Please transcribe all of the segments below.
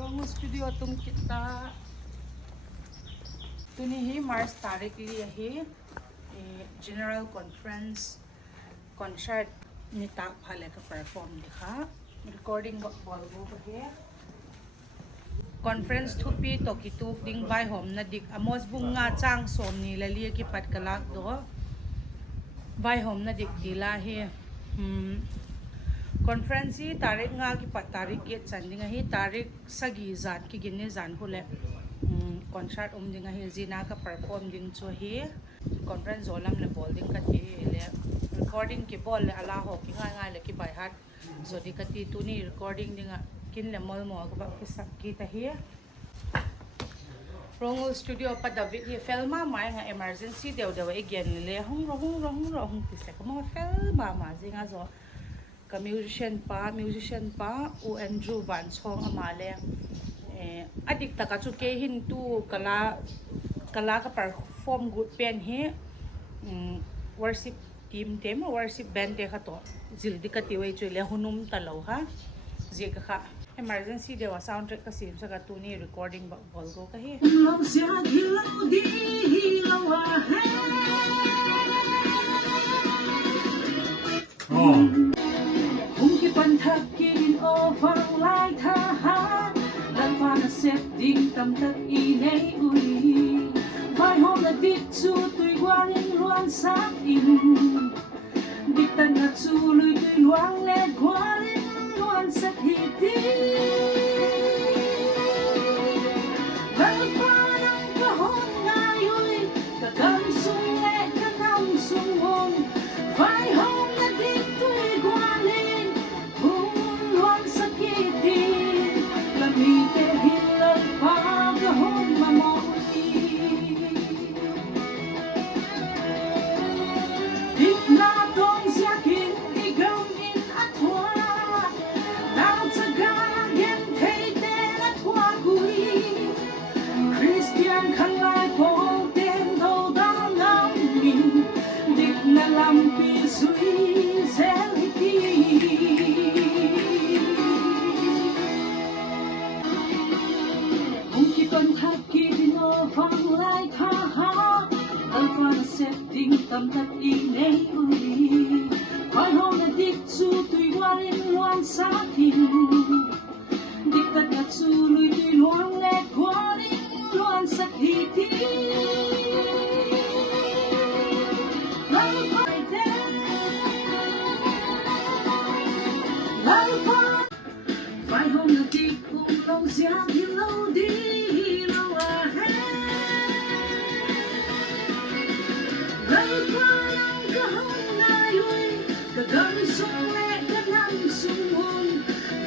Wrong studio tum kita tuni Mars tarik liya general conference concert ni tak phale ka perform dikha recording bol go he conference thupi tokituk ding bai hom na dik amos bunga chang som ni lali ki pat kalak do bai hom na dik dila he conference hi tarik nga ki pat tarik get chandinga hi tarik sagi zan ki ginne zan hule concert dinga hi zina ka perform ding chu hi conference zolam le bol ding ka ti le recording ki bol le ala ho ki ngai le ki bai hat zodi ka ti tu ni recording dinga kin le mol mo ka ba ki sak ki ta hi Rongul studio pa David hi filma mai nga emergency dew again le hong ti se ko mga filma ma zinga zo ka musician pa u Andrew Van Song amale adik taka chu ke hin tu kala ka perform good pen he worship team worship band de khato jildi ka tiwai chu le hunum talo ha je ka kha emergency dewa soundtrack ka sim sa ka tu ni recording bol go ka he Pantakin o vang lai tha ha lan pa na set ding tam tak i nei ui vai hôm na dit chu tui guarin luan sa in dit tan na chu lui tui luang le guarin luan sa hi ti lan pa nang ka hon ngai ui ka gam sung le ka nam sung hon vai hôm na dit tui guarin tâm thật y nei ui hỏi hôm na dik chu tui guarin luan sa tin dik tat na chu lui tui luang le guarin luan sa hi ti lai pai de lai pa phải hôm na dik cùng lâu xia thì lâu đi lâu à hết ka gam sung le ka nam sung hon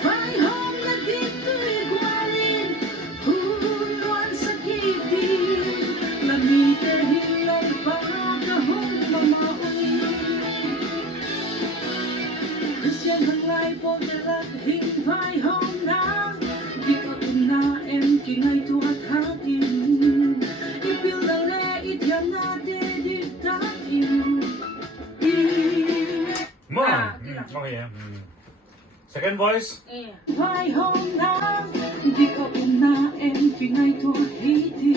vai hôm na di tui guarin hun luan sa ki ti la mi te hin lai pa ka hon ma ma ui Christian hang lai po te lat hin vai hôm na di ka na em ki ngai tu at hatin ipil na le it yan na de di ta in Okay. Second voice. Vai hôm na di ka na em ki ngai tu hiti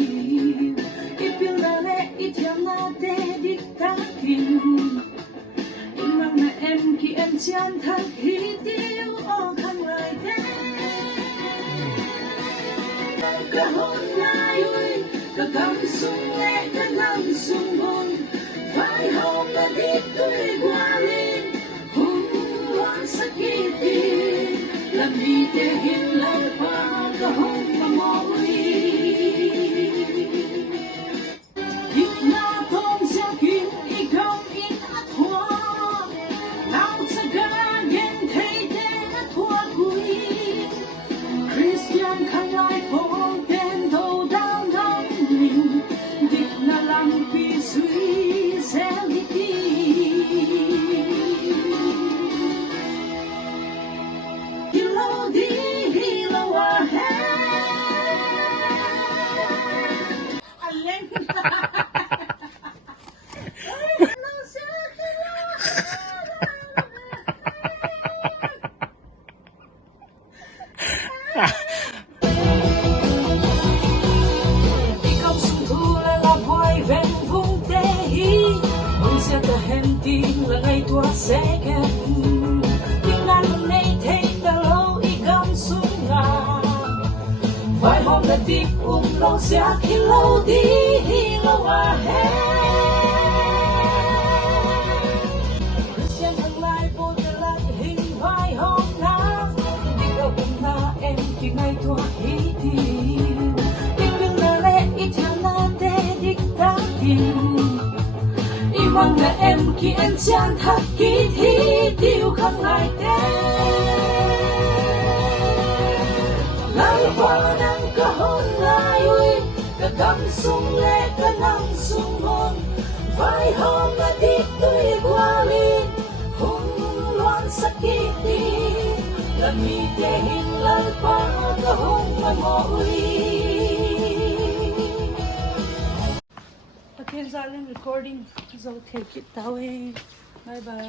ipil na le ityam na te dik ta kin inang na em ki em chan thak hiti o khang lai te ka hon na yui ka gam sung le ka nam sung hon vai hôm na di tui guarin sakiti lam ni te hin lai pa ka hon ma mo ui ik na tong sia kin I gam in at hua nang sa ga gen thei te at hua kui Christian khang lai po ten do down down min dik na lam pi sui seliti sẽ cả hẹn tin là ngày tua sẽ kẹt tiếng ngàn lần này thấy ta lâu ý gam xuống ngà vài hôm là tiếp lâu sẽ khi lâu đi lâu à hè xem thằng mai vô cái lát hình vài hôm na đi đâu cũng na em chỉ ngày tua ý tìm tiếng đừng là lẽ ít theo na tê đích ta tìm mong là em khi em chán thật kỳ thi tiêu khăn lại tên lại qua nắng cả hôn lại ui cả cắm sung lệ cả nắng sung hôn vài hôm là đi tươi qua ly hôn loạn sắc kỳ đi là mi tê hình lại qua cả hôn mà mỏi Okay, Zalim recording. So take it that way. Bye bye.